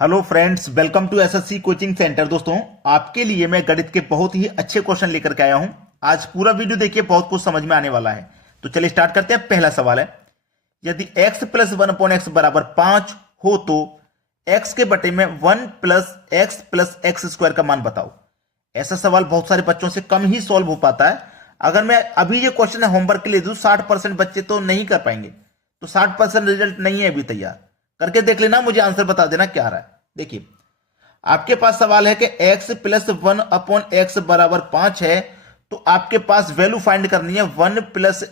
Hello friends, welcome to SSC coaching centre. दोस्तों, आपके लिए मैं गणित के बहुत ही अच्छे क्वेश्चन लेकर के आया हूं। आज पूरा वीडियो देखिए, बहुत कुछ समझ में आने वाला है। तो चलिए स्टार्ट करते हैं। पहला सवाल है, यदि x plus one upon x बराबर 5 हो तो x के बटे में 1 प्लस एक्स स्क्वायर का मान बताओ। ऐसा सवाल बहुत सारे बच्चों से कम ही सॉल्व हो पाता है। अगर मैं अभी ये क्वेश्चन होमवर्क के लिए दूं, 60% बच्चे तो नहीं कर पाएंगे। तो 60% रिजल्ट नहीं है अभी तैयार, करके देख लेना, मुझे आंसर बता देना क्या आ रहा है। देखिए, आपके पास सवाल है कि x plus one upon x बराबर 5 है, तो आपके पास वैल्यू फाइंड करनी है। 1 प्लस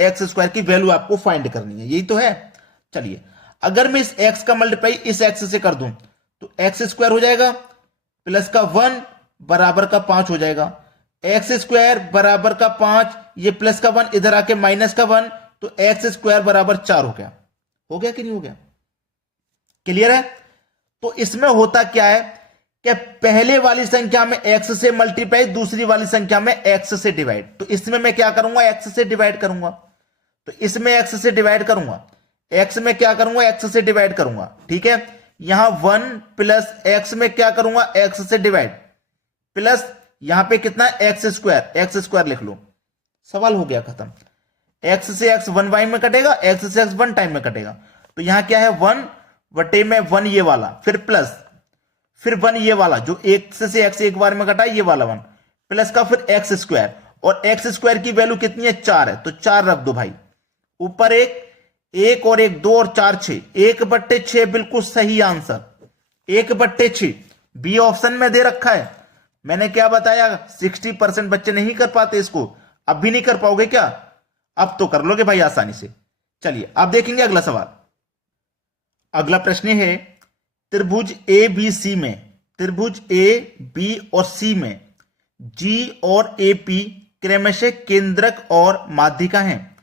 एक्स स्क्वायर की वैल्यू आपको फाइंड करनी है, यही तो है। चलिए, अगर मैं इस x का मल्टीप्लाई इस x से कर दूं तो एक्स स्क्वायर हो जाएगा, प्लस का 1 बराबर का 5 हो जाएगा। एक्स स्क्वायर बराबर का 5, ये प्लस का 1 इधर आके माइनस का 1, तो एक्स स्क्वायर बराबर 4 हो गया। हो गया कि नहीं हो गया? क्लियर है? तो इसमें होता क्या है कि पहले वाली संख्या में x से मल्टीप्लाई, दूसरी वाली संख्या में x से डिवाइड। तो इसमें मैं क्या करूंगा? x से डिवाइड करूंगा। तो इसमें x से डिवाइड करूंगा, x में क्या करूंगा? x से डिवाइड करूंगा। ठीक है, यहां 1 प्लस x में क्या करूंगा? x से डिवाइड, प्लस यहां पे कितना? एक्स स्क्वायर लिख लो। सवाल हो गया खत्म। x से x 1 टाइम में कटेगा, x से x 1 टाइम में कटेगा। तो यहां क्या है? 1 बटे में 1 ये वाला, फिर प्लस, फिर 1 ये वाला जो x से x एक बार में कटा है, ये वाला 1 प्लस का, फिर एक्स स्क्वायर। और एक्स स्क्वायर की वैल्यू कितनी है? 4 है, तो 4 रख दो भाई। ऊपर एक और एक 2 और 4 6, 1/6 बिल्कुल सही आंसर। 1/6 बी ऑप्शन में दे रखा है। मैंने क्या बताया? 60% बच्चे नहीं कर पाते इसको। अब भी नहीं कर पाओगे क्या? अब तो कर लोगे भाई आसानी से। चलिए, अब देखेंगे अगला सवाल। अगला प्रश्न है, त्रिभुज ए बी सी में, त्रिभुज ए बी और सी में जी और ए पी क्रमशः केंद्रक और माध्यिका हैं।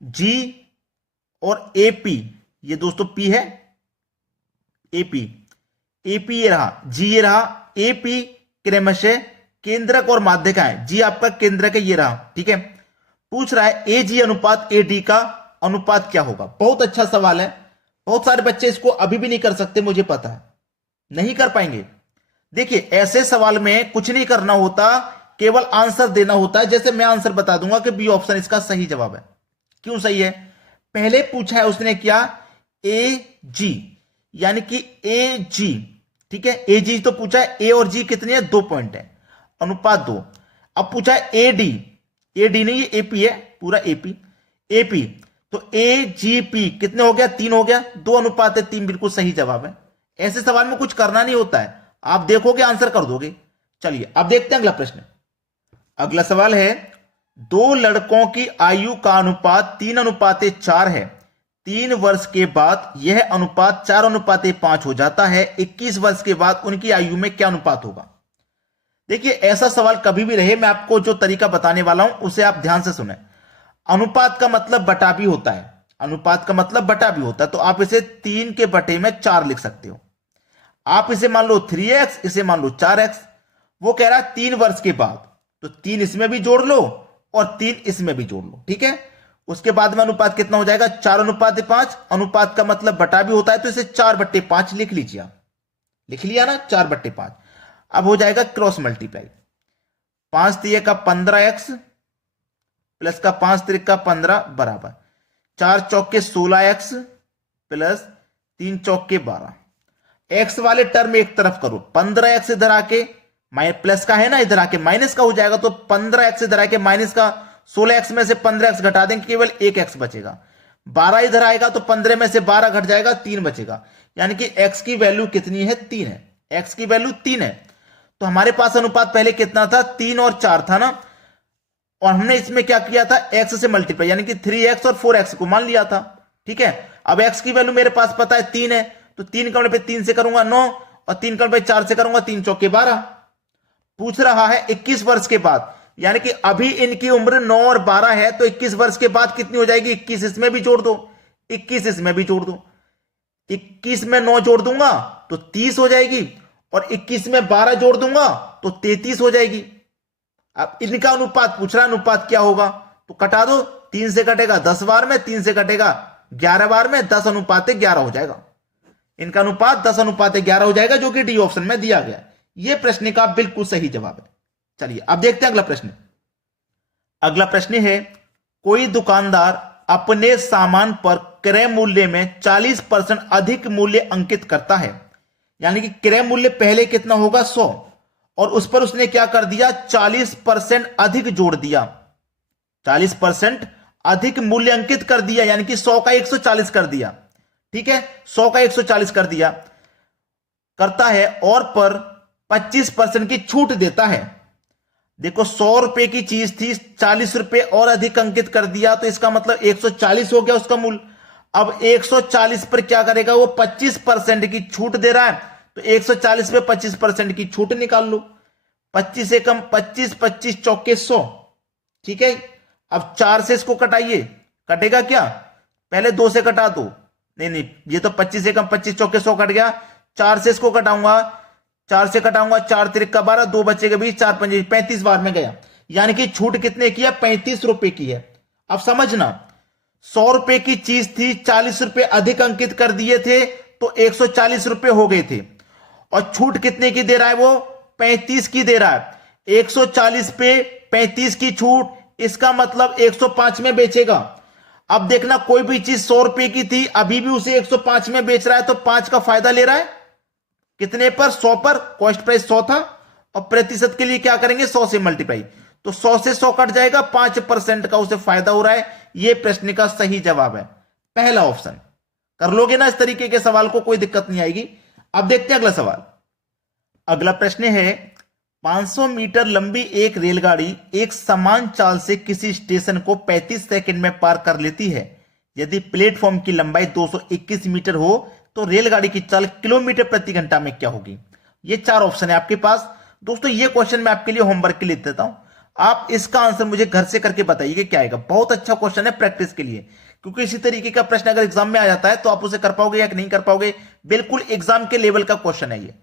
जी और ए पी, ये दोस्तों पी है, ए पी ये रहा, जी ये रहा, ए पी क्रमशः केंद्रक और माध्यिका है। जी आपका केंद्रक है, ये रहा। ठीक है, पूछ रहा है ए जी अनुपात ए डी का अनुपात क्या होगा। बहुत अच्छा सवाल है। बहुत सारे बच्चे इसको अभी भी नहीं कर सकते, मुझे पता है, नहीं कर पाएंगे। देखिए, ऐसे सवाल में कुछ नहीं करना होता, केवल आंसर देना होता है। जैसे मैं आंसर बता दूंगा कि बी ऑप्शन इसका सही जवाब है। क्यों सही है? पहले पूछा है उसने क्या? ए जी, यानी कि ए जी। ठीक है, ए जी तो पूछा है, ए और जी कितनी है? 2 पॉइंट है, अनुपात 2। अब पूछा है ए डी, ए डी नहीं, ये एपी है, पूरा एपी, एपी। तो ए जी पी कितने हो गया? 3 हो गया, 2:3 बिल्कुल सही जवाब है। ऐसे सवाल में कुछ करना नहीं होता है, आप देखोगे आंसर कर दोगे। चलिए, अब देखते हैं अगला प्रश्न। अगला सवाल है, 2 लड़कों की आयु का अनुपात 3:4 है। 3 वर्ष के बाद यह अनुपात 4:5 हो जाता है। 21 वर्ष के बाद उनकी आयु में क्या अनुपात होगा? देखिए, ऐसा सवाल कभी भी रहे, मैं आपको जो तरीका बताने वाला हूं उसे आप ध्यान से सुने। अनुपात का मतलब बटा भी होता है, अनुपात का मतलब बटा भी होता है। तो आप इसे 3 के बटे में 4 लिख सकते हो। आप इसे मान लो 3x, इसे मान लो 4x। वो कह रहा है 3 वर्ष के बाद, तो 3 इसमें भी जोड़ लो और 3 इसमें भी जोड़ लो। ठीक है, उसके बाद में अनुपात कितना हो जाएगा? 4:5। अनुपात का मतलब बटा भी होता है, तो इसे 4/5 लिख लीजिए। आप लिख लिया ना, 4/5। अब हो जाएगा क्रॉस मल्टीप्लाई। 5 तिये का 15x प्लस का 5 त्रिक का 15 बराबर 4 चौके 16x प्लस 3 चौके 12। एक्स वाले टर्म एक तरफ करो, 15x इधर आके प्लस का है ना, इधर आके माइनस का हो जाएगा। तो 15x इधर आके माइनस का, 16x में से 15x घटा देंगे, केवल 1x बचेगा। 12 इधर आएगा तो 15 में से 12 घट जाएगा, 3 बचेगा। यानी कि x की वैल्यू कितनी है? 3 है। x की वैल्यू 3 है। तो हमारे पास अनुपात पहले कितना था? 3 और 4 था ना, और हमने इसमें क्या किया था? x से मल्टीप्लाई, यानी कि 3x और 4x को मान लिया था। ठीक है, अब x की वैल्यू मेरे पास पता है 3 है, तो 3 का मल्टीप्लाई 3 से करूंगा 9, और 3 का मल्टीप्लाई 4 से करूंगा 3 चौके 12। पूछ रहा है 21 वर्ष के बाद, यानी कि अभी इनकी उम्र 9 और 12 है, तो 21 वर्ष के बाद कितनी हो जाएगी? 21 इसमें भी जोड़ दो, 21 इसमें भी जोड़ दो। 21 में 9 जोड़ दूंगा तो 30 हो जाएगी, और 21 में 12 जोड़ दूंगा तो 33 हो जाएगी। अब इनका अनुपात पूछ रहा है, अनुपात क्या होगा? तो कटा दो, 3 से कटेगा 10 बार में, 3 से कटेगा 11 बार में, 10:11 हो जाएगा। इनका अनुपात 10:11 हो जाएगा, जो कि डी ऑप्शन में दिया गया। यह प्रश्न का बिल्कुल सही जवाब है। चलिए अब देखते हैं अगला प्रश्न। अगला प्रश्न है, कोई दुकानदार अपने सामान पर क्रय मूल्य में 40% अधिक मूल्य अंकित करता है, यानी कि क्रय मूल्य पहले कितना होगा 100, और उस पर उसने क्या कर दिया 40% अधिक जोड़ दिया, 40% अधिक मूल्य अंकित कर दिया, यानी कि 100 का 140 कर दिया। ठीक है, 100 का 140 कर दिया करता है, और पर 25% की छूट देता है। देखो 100 रुपए की चीज थी, 40 रुपए और अधिक अंकित कर दिया, तो इसका मतलब 140 हो गया उसका मूल्य। अब 140 पर क्या करेगा वो 25% की छूट दे रहा है, तो 140 पे 25% की छूट निकाल लो। 25 से कम 25, 25 चौके 100। ठीक है, अब 4 से इसको कटाइए, कटेगा क्या, पहले 2 से कटा दो, नहीं ये तो 25 से कम 25 चौके 100 कट गया। 4 से इसको कटाऊंगा, 4 से कटाऊंगा, 4 तिरिक का 12, 2 बच्चे के बीच 4 पंजे 35 बार में गया, यानी कि छूट कितने की है 35 रुपए की है। अब समझना 100 रुपए की चीज थी, 40 रुपए अधिक अंकित कर दिए थे, तो 140 रुपए हो गए थे, और छूट कितने की दे रहा है वो 35 की दे रहा है। 140 पे 35 की छूट, इसका मतलब 105 में बेचेगा। अब देखना कोई भी चीज 100 रुपए की थी, अभी भी उसे 105 में बेच रहा है, तो 5 का फायदा ले रहा है। कितने पर 100 पर, कॉस्ट प्राइस 100 था, और प्रतिशत के लिए क्या करेंगे 100 से मल्टीप्लाई, तो 100 से 100 कट जाएगा, 5% का उसे फायदा हो रहा है। यह प्रश्न का सही जवाब है पहला ऑप्शन। कर लोगे ना इस तरीके के सवाल को, कोई दिक्कत नहीं आएगी। अब देखते हैं अगला सवाल। अगला प्रश्न है, 500 मीटर लंबी एक रेलगाड़ी एक समान चाल से किसी स्टेशन को 35 सेकंड में पार कर लेती है। यदि प्लेटफॉर्म की लंबाई 221 मीटर हो तो रेलगाड़ी की चाल किलोमीटर प्रति घंटा में क्या होगी। ये 4 ऑप्शन है आपके पास। दोस्तों ये क्वेश्चन मैं आपके लिए होमवर्क के लिए देता हूं, आप इसका आंसर मुझे घर से करके बताइए कि क्या आएगा। बहुत अच्छा क्वेश्चन है प्रैक्टिस के लिए, क्योंकि इसी तरीके का प्रश्न अगर एग्जाम में आ जाता है तो आप उसे कर पाओगे या नहीं कर पाओगे। बिल्कुल एग्जाम के लेवल का क्वेश्चन है ये।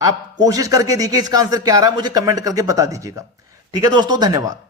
आप कोशिश करके देखिए इसका आंसर क्या आ रहा है, मुझे कमेंट करके बता दीजिएगा। ठीक है दोस्तों, धन्यवाद।